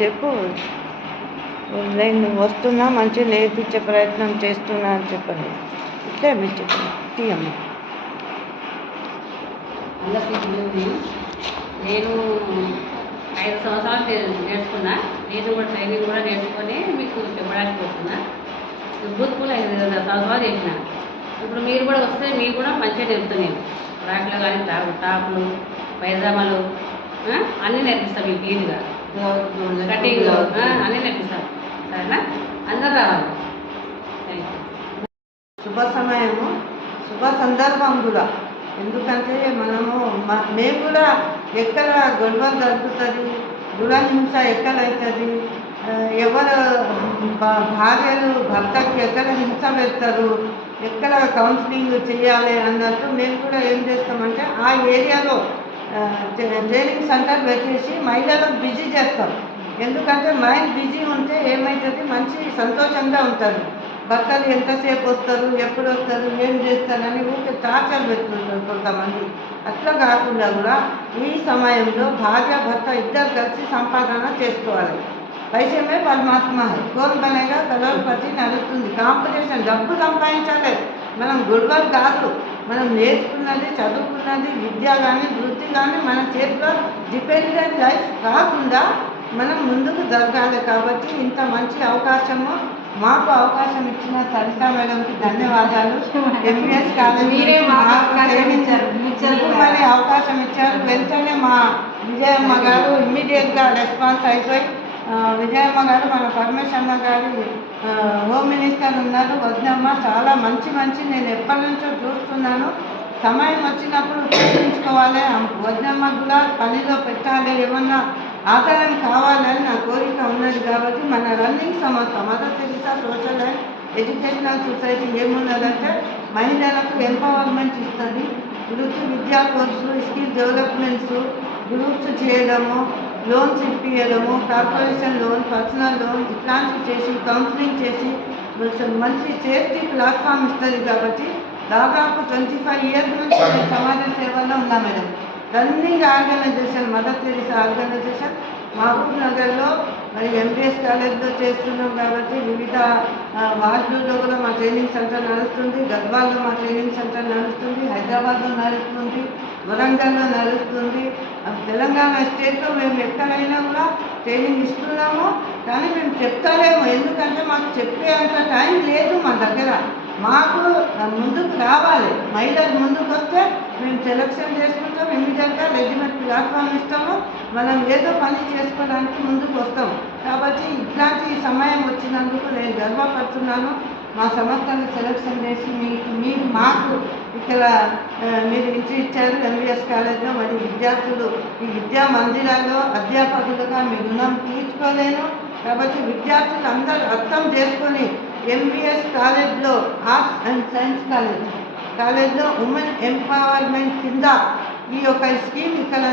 చెప్పు. నేను వస్తున్నా, మంచిగా నేర్పించే ప్రయత్నం చేస్తున్నా అని చెప్పండి. ఇట్లే మీరు చెప్పండి. తీయమ్మ. అందరికీ నేను 5 సంవత్సరాలు నేర్చుకున్నా. నేను కూడా ట్రైనింగ్ కూడా నేర్చుకొని మీకు చెప్పడానికి వస్తున్నా. బూత్ పూలు 5 సంవత్సరాలు చేసిన. ఇప్పుడు మీరు కూడా వస్తే మీకు కూడా మంచిగా నేర్పుతాను. నేను ఫ్రాక్లో కానీ టాపులు, పైజామాలు అన్నీ నేర్పిస్తాను. మీకు ఈజీగా కటింగ్ అన్నీ నేర్పిస్తాను. సరేనా? అందరూ రావాలి. శుభ సమయము, శుభ సందర్భం కూడా. ఎందుకంటే మేము కూడా ఎక్కడ గొడవలు జరుగుతుంది, గృహహింస ఎక్కడ అవుతుంది, ఎవరు భార్యలు భర్తకి ఎక్కడ హింస పెడతారు, ఎక్కడ కౌన్సిలింగ్ చేయాలి అన్నట్టు మేము కూడా ఏం చేస్తామంటే ఆ ఏరియాలో ట్రైనింగ్ సెంటర్ పెట్టేసి మహిళలకు బిజీ చేస్తాం. ఎందుకంటే మైండ్ బిజీ ఉంటే ఏమవుతుంది, మంచి సంతోషంగా ఉంటుంది. భర్తలు ఎంతసేపు వస్తారు, ఎప్పుడు వస్తారు, ఏం చేస్తారని ఊరికే టార్చర్ పెట్టుకుంటారు కొంతమంది. అట్లా కాకుండా కూడా ఈ సమయంలో భార్య భర్త ఇద్దరు కలిసి సంపాదన చేసుకోవాలి. పైసమే పరమాత్మ, కోన్ బనేగా కరోడ్పతి నడుస్తుంది. కాంపిటీషన్, డబ్బు సంపాదించాలి. మనం గొడవలు కాదు, మనం నేర్చుకున్నది, చదువుకున్నది, విద్య కానీ వృత్తి కానీ మన చేతిలో డిపెండెంట్ లైఫ్ కాకుండా మనం ముందుకు జరగాలి. కాబట్టి ఇంత మంచి అవకాశము మాకు అవకాశం ఇచ్చిన సరిత మేడంకి ధన్యవాదాలు. ఎంబీఎస్ కాలేజీ మరి అవకాశం ఇచ్చారు. వెంటనే మా విజయమ్మ గారు ఇమ్మీడియట్గా రెస్పాన్స్ అయిపోయి, విజయమ్మ గారు మన పరమేశ్వరమ్మ గారు హోమ్ మినిస్టర్ ఉన్నారు. వదినమ్మ చాలా మంచి నేను ఎప్పటి నుంచో చూస్తున్నాను. సమయం వచ్చినప్పుడు ఉపయోగించుకోవాలి. వదినమ్మ కూడా పనిలో పెట్టాలి, ఏమన్నా ఆదాయం కావాలని నా కోరిక ఉన్నది. కాబట్టి మన రన్నింగ్ సంస్థ Mother Teresa social and educational society ఏమున్నదంటే మహిళలకు ఎంపవర్మెంట్ ఇస్తుంది. వృత్తి విద్యా కోర్సులు, స్కిల్ డెవలప్మెంట్స్, గ్రూప్స్ చేయడము, లోన్స్ ఇప్పించడము, కార్పొరేషన్ లోన్, పర్సనల్ లోన్ ఇట్లాంటివి చేసి కౌన్సిలింగ్ చేసి మంచి సేఫ్టీ ప్లాట్ఫామ్ ఇస్తుంది. కాబట్టి దాదాపు 25 ఇయర్స్ నుంచి నేను సమాజ సేవలో ఉన్నా మేడం. Running organisation mother Teresa organisation Mahabub నగర్లో మరి ఎంబీఎస్ కాలేజ్లో చేస్తున్నాం. కాబట్టి వివిధ వార్డుల్లో కూడా మా ట్రైనింగ్ సెంటర్ నడుస్తుంది. గద్వాల్లో మా ట్రైనింగ్ సెంటర్ నడుస్తుంది. హైదరాబాద్లో నడుస్తుంది, వరంగల్లో నడుస్తుంది. తెలంగాణ స్టేట్లో మేము ఎక్కడైనా కూడా ట్రైనింగ్ ఇస్తున్నాము. కానీ మేము చెప్తారేమో, ఎందుకంటే మాకు చెప్పే అంత టైం లేదు మా దగ్గర. మాకు ముందుకు రావాలి, మహిళలు ముందుకు వస్తే మేము సెలక్షన్ చేసుకుంటాం. ఇమ్మీడియట్గా రెజిమెంట్ ప్లాట్ఫామ్ ఇస్తాము. మనం ఏదో పని చేసుకోవడానికి ముందుకు వస్తాం. కాబట్టి ఇట్లాంటి సమయం వచ్చినందుకు నేను గర్వపడుతున్నాను. మా సంస్థను సెలక్షన్ చేసి మీరు మాకు ఇక్కడ మీరు ఇంటి ఇచ్చారు ఎంబీఎస్ కాలేజ్లో. మరి విద్యార్థులు ఈ విద్యా మందిరాల్లో అధ్యాపకులుగా మీ రుణం తీర్చుకోలేను. కాబట్టి విద్యార్థులు అందరూ అర్థం చేసుకొని ఎంబీఎస్ కాలేజ్లో ఆర్ట్స్ అండ్ సైన్స్ కాలేజ్లో ఉమెన్ ఎంపవర్మెంట్ కింద ఈ యొక్క స్కీమ్ ఇక్కడ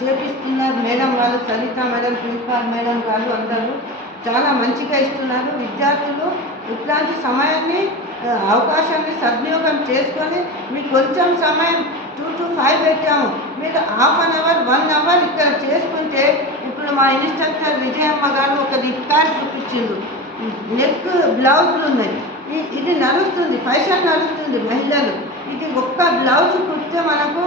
చేపిస్తున్నారు మేడం వాళ్ళు. సరిత మేడం, ప్రిన్సిపాల్ మేడం వాళ్ళు అందరూ చాలా మంచిగా ఇస్తున్నారు. విద్యార్థులు ఇట్లాంటి సమయాన్ని అవకాశాన్ని సద్వినియోగం చేసుకొని మీకు కొంచెం సమయం 2 to 5 పెట్టాము. మీరు ½ an hour 1 hour ఇక్కడ చేసుకుంటే, ఇప్పుడు మా ఇన్స్ట్రక్టర్ విజయమ్మ గారు ఒక రికార్డ్ చూపించింది. నెక్ బ్లౌజులు ఉన్నాయి, ఇది నడుస్తుంది, ఫ్యాషన్ నడుస్తుంది మహిళలు. ఇది ఒక్క బ్లౌజ్ కుడితే మనకు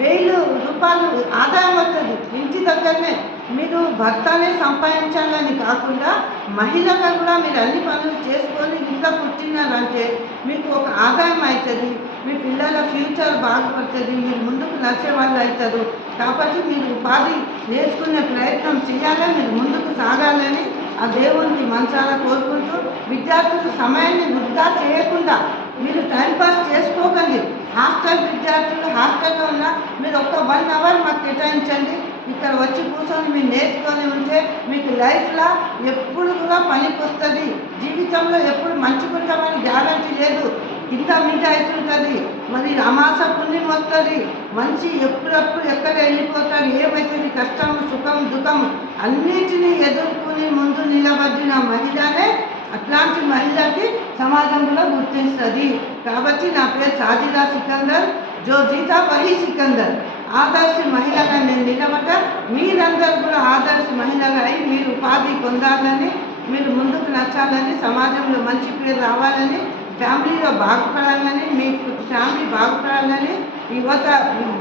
1000 రూపాయలు ఆదాయం వస్తుంది ఇంటి దగ్గరనే. మీరు భర్తనే సంపాదించాలని కాకుండా మహిళగా కూడా మీరు అన్ని పనులు చేసుకొని ఇంట్లో కూర్చున్నారంటే మీకు ఒక ఆదాయం అవుతుంది. మీ పిల్లల ఫ్యూచర్ బాగుపడుతుంది, మీరు ముందుకు నడిచే వాళ్ళు అవుతారు. కాబట్టి మీరు ఉపాధి నేర్చుకునే ప్రయత్నం చేయాలి, మీరు ముందుకు సాగాలని ఆ దేవునికి మనసారా కోరుకుంటూ, విద్యార్థులు సమయాన్ని వృధా చేయకుండా మీరు టైంపాస్ చేసుకోకండి. హాస్టల్ విద్యార్థులు హాస్టల్లో ఉన్న మీరు ఒక 1 hour మాకు కేటాయించండి. ఇక్కడ వచ్చి కూర్చొని మీరు నేర్చుకొని ఉంటే మీకు లైఫ్లో ఎప్పుడు కూడా పనికి వస్తుంది. జీవితంలో ఎప్పుడు మంచుకుంటామని గ్యారంటీ లేదు. కింద మీద అవుతుంటుంది, మరి అమాస పుణ్యం వస్తుంది. మంచి ఎప్పుడప్పుడు ఎక్కడ వెళ్ళిపోతారు, ఏమవుతుంది, కష్టం సుఖం దుఃఖం అన్నిటినీ ఎదుర్కొని ముందు నిలబడిన మహిళనే అట్లాంటి మహిళకి సమాజం కూడా గుర్తిస్తుంది. కాబట్టి నా పేరు సాజిదా సికందర్, జో జీతా వహీ సికందర్. ఆదర్శ మహిళగా నేను నిలబడ్డ, మీరందరూ కూడా ఆదర్శ మహిళగా అయి మీరు ఉపాధి పొందాలని, మీరు ముందుకు నచ్చాలని, సమాజంలో మంచి పేరు రావాలని, ఫ్యామిలీలో బాగుపడాలని, మీ ఫ్యామిలీ బాగుపడాలని, యువత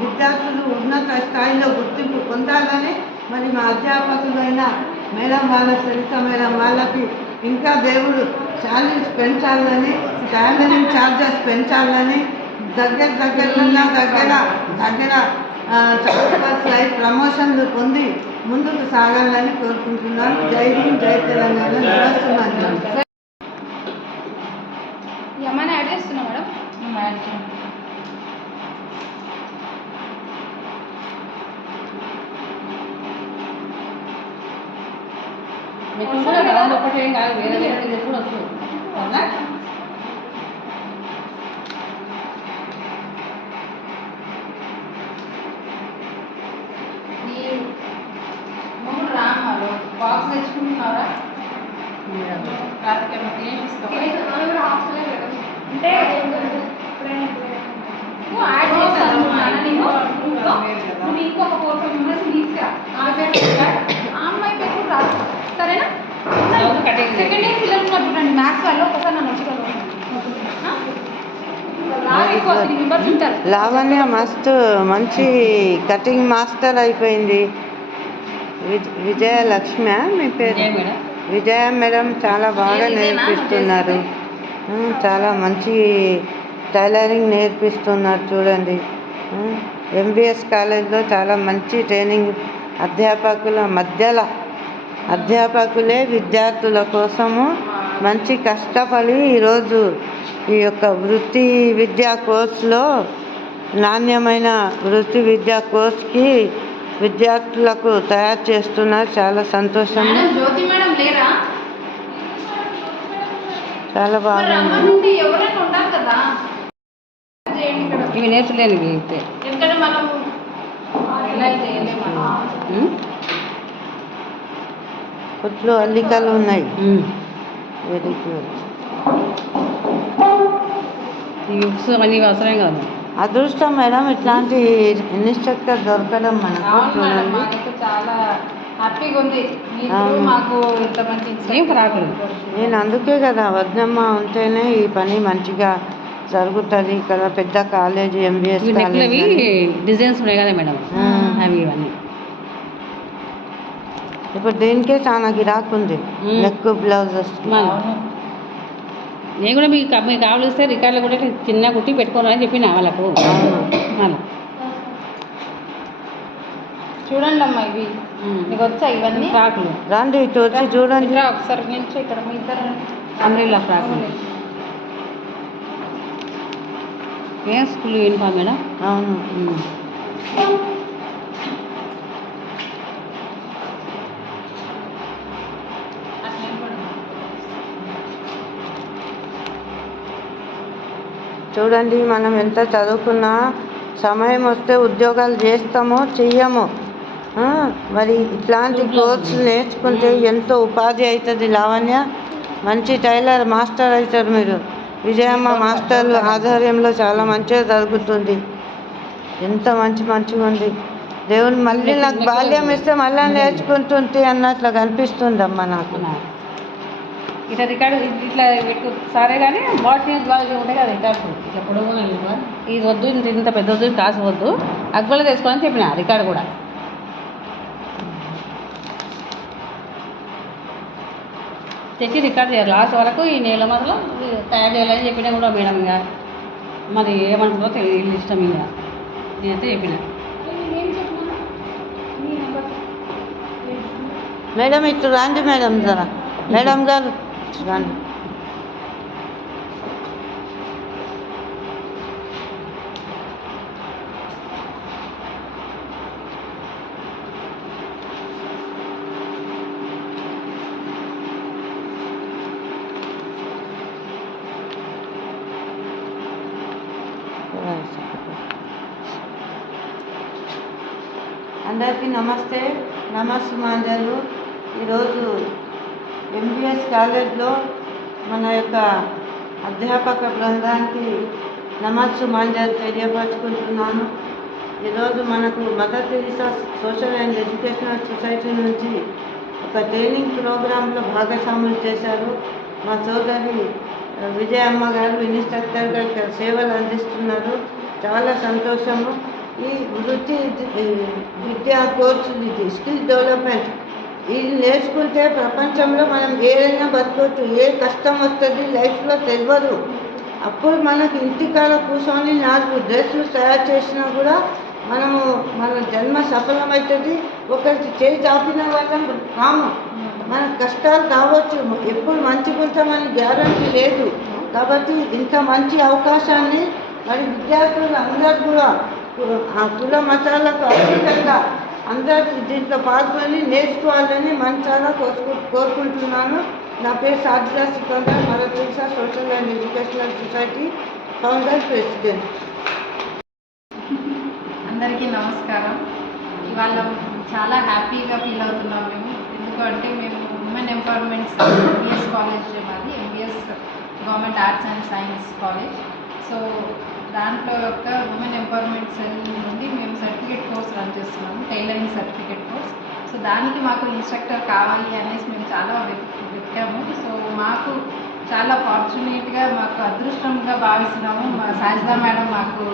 విద్యార్థులు ఉన్నత స్థాయిలో గుర్తింపు పొందాలని, మరి మా అధ్యాపకులైన మేడం వాళ్ళ సరిత మేడం వాళ్ళకి ఇంకా దేవుడు ఛాలెంజ్ పెంచాలని, ట్రావెలింగ్ ఛార్జెస్ పెంచాలని, దగ్గర ట్రాన్స్ఫర్స్ అయి ప్రమోషన్లు పొంది ముందుకు సాగాలని కోరుకుంటున్నాను. జై హింద్, జై తెలంగాణ. నమస్తే. ఏమైనా యాడ్ చేస్తున్నా మేడం? మీకు కూడా రౌండ్ ఒకటి ఏం కాదు, వేరే వేరే ఇది కూడా వస్తుంది అవునా? రామారు బాక్స్ తెచ్చుకుంటున్నారా? అంటే ఇంకొక 4-5 మెంబర్స్ తీసుకురా, అమ్మాయి పెట్టి రాదు సరేనా? సెకండ్ ఇయర్ పిల్లలు ఉన్నారు చూడండి, మ్యాథ్స్ వాళ్ళు ఒకసారి నన్ను వచ్చి మెంబర్స్ ఉంటారు. లావణ్య మస్తు మంచి కటింగ్ మాస్టర్ అయిపోయింది. విజయలక్ష్మి మీ పేరు? విజయ మేడం చాలా బాగా నేర్పిస్తున్నారు. చాలా మంచి టైలరింగ్ నేర్పిస్తున్నారు చూడండి. ఎంబీఎస్ కాలేజ్లో చాలా మంచి ట్రైనింగ్, అధ్యాపకులే విద్యార్థుల కోసము మంచి కష్టపడి ఈరోజు ఈ యొక్క వృత్తి విద్యా కోర్సులో నాణ్యమైన వృత్తి విద్యా కోర్సుకి విద్యార్థులకు తయారు చేస్తున్నారు. చాలా సంతోషం, చాలా బాగుంది. ఇవి నేర్చలేని కొట్లో అల్లికలు ఉన్నాయి. Very good. ఈ బుక్స్ అన్నీ అవసరం కాదు. అదృష్టం మేడం ఇట్లాంటి ఇన్స్ట్రక్టర్ దొరకడం మనకు. చూడండి చాలా హ్యాపీగా ఉంది, మాకు ఇంత మంచి ఏం రాకూడదు. నేను అందుకే కదా వద్దమ్మ ఉంటేనే ఈ పని మంచిగా జరుగుతుంది. ఇక్కడ పెద్ద కాలేజీ, ఎంబీఎస్ కాలేజీ డిజైన్స్ ఉన్నాయి కదా మేడం, అవి ఇవన్నీ ఇప్పుడు దీనికే చాలా గిరాకు ఉంది. నెక్ బ్లౌజెస్ నేను కూడా మీకు కావలిస్తే రికార్డులు కూడా చిన్న కుట్టి పెట్టుకోవాలని చెప్పిన వాళ్ళకు. చూడండి అమ్మా, ఇవి మీకు వచ్చా ఇవన్నీ ఫ్రాకులు. రండి ఇటు వచ్చి చూడండి ఒకసారి నుంచి. ఇక్కడ మీ ఇద్దరు అంబ్రెల్లా ఫ్రాకులు. ఏం స్కూల్ యూనిఫామ్ మేడం? అవును. చూడండి మనం ఎంత చదువుకున్నా సమయం వస్తే ఉద్యోగాలు చేస్తామో చెయ్యము. మరి ఇట్లాంటి కోర్సులు నేర్చుకుంటే ఎంతో ఉపాధి అవుతుంది. లావణ్య మంచి టైలర్ మాస్టర్ అవుతారు మీరు. విజయమ్మ మాస్టర్లు ఆధ్వర్యంలో చాలా మంచిగా జరుగుతుంది. ఎంత మంచిగా ఉంది. దేవుని మళ్ళీ నాకు బాల్యం ఇస్తే మళ్ళీ నేర్చుకుంటుంటే అన్నట్లు కనిపిస్తుందమ్మా నాకు. ఇట్లా రికార్డు ఇట్లా పెట్టు సరే, కానీ బాటిల్ బ్లౌజ్ ఉంటాయి కదా రికార్డు, ఇట్లా పొడవు ఇది వద్దు, ఇంత పెద్ద వద్దు, కాసు వద్దు, అగ్గులో తెచ్చుకోవాలని చెప్పిన రికార్డు కూడా. తెచ్చి రికార్డ్ చేయాలి లాస్ట్ వరకు. ఈ నెల మొదలు తయారు చేయాలని చెప్పినా కూడా మేడం ఇక మరి ఏమంటుందో తెలియదు, ఇష్టం ఇక నేనైతే చెప్పిన. మేడం ఇటు రండి మేడం, జరా మేడం గారు రండి. అందరికీ నమస్తే, నమస్సుమాంజలు. ఈరోజు ఎంబీఎస్ కాలేజ్లో మన యొక్క అధ్యాపక బృందానికి నమస్సుమాంజలు తెలియపరుచుకుంటున్నాను. ఈరోజు మనకు mother Teresa social and educational society నుంచి ఒక ట్రైనింగ్ ప్రోగ్రాంలో భాగస్వాములు చేశారు. మా సోదరి విజయమ్మ గారు ఇన్స్ట్రక్టర్గా ఇక్కడ సేవలు అందిస్తున్నారు. చాలా సంతోషము. ఈ వృత్తి విద్యా కోర్సు ఇది స్కిల్ డెవలప్మెంట్ ఇది నేర్చుకుంటే ప్రపంచంలో మనం ఏదైనా బతకొచ్చు. ఏ కష్టం వస్తుంది లైఫ్లో తెలియదు. అప్పుడు మనకు ఇంటికాడ కూర్చొని 4 డ్రెస్సులు తయారు చేసినా కూడా మనము మన జన్మ సఫలమవుతుంది. ఒకరికి చేయి చాపిన వాళ్ళం కాము. మన కష్టాలు కావచ్చు, ఎప్పుడు మంచిగా ఉంటామని గ్యారంటీ లేదు. కాబట్టి ఇంత మంచి అవకాశాన్ని మరి విద్యార్థులు అందరూ కూడా ఆ కుల మతాలకు అతీతంగా అందరూ దీంట్లో పాల్గొని నేర్చుకోవాలని మనసారా కోరుకుంటున్నాను. నా పేరు Sadhra Sikandar, Mother Teresa social and educational society founder, president. అందరికీ నమస్కారం. ఇవాళ చాలా హ్యాపీగా ఫీల్ అవుతున్నాం మేము. ఎందుకంటే మేము ఉమెన్ ఎంపవర్మెంట్ ఎంబీఎస్ కాలేజ్, మాది MBS government arts and science college. So దాంట్లో యొక్క ఉమెన్ ఎంపవర్మెంట్ సెల్ నుండి మేము సర్టిఫికేట్ కోర్స్ రన్ చేస్తున్నాము, టైలరింగ్ సర్టిఫికేట్ కోర్స్. సో దానికి మాకు ఇన్స్ట్రక్టర్ కావాలి అనేసి మేము చాలా వెతికాము. సో మాకు చాలా ఫార్చునేట్గా, మాకు అదృష్టంగా భావిస్తున్నాము. మా సాజిదా మేడం మాకు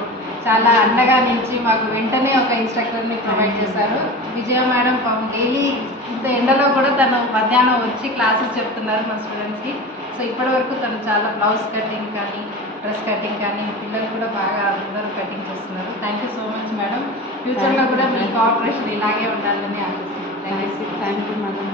చాలా అండగా నిలిచి మాకు వెంటనే ఒక ఇన్స్ట్రక్టర్ని ప్రొవైడ్ చేశారు. విజయ మేడం డైలీ ఇంత ఎండలో కూడా తను మధ్యాహ్నం వచ్చి క్లాసెస్ చెప్తున్నారు మా స్టూడెంట్స్కి. సో ఇప్పటివరకు తను చాలా బ్లౌజ్ కటింగ్ కానీ, డ్రెస్ కటింగ్ కానీ, పిల్లలు కూడా బాగా అందరూ కటింగ్ చేస్తున్నారు. Thank you so much madam. ఫ్యూచర్లో కూడా మీ కోఆపరేషన్ ఇలాగే ఉండాలని ఆశిస్తున్నాను. Thank you madam.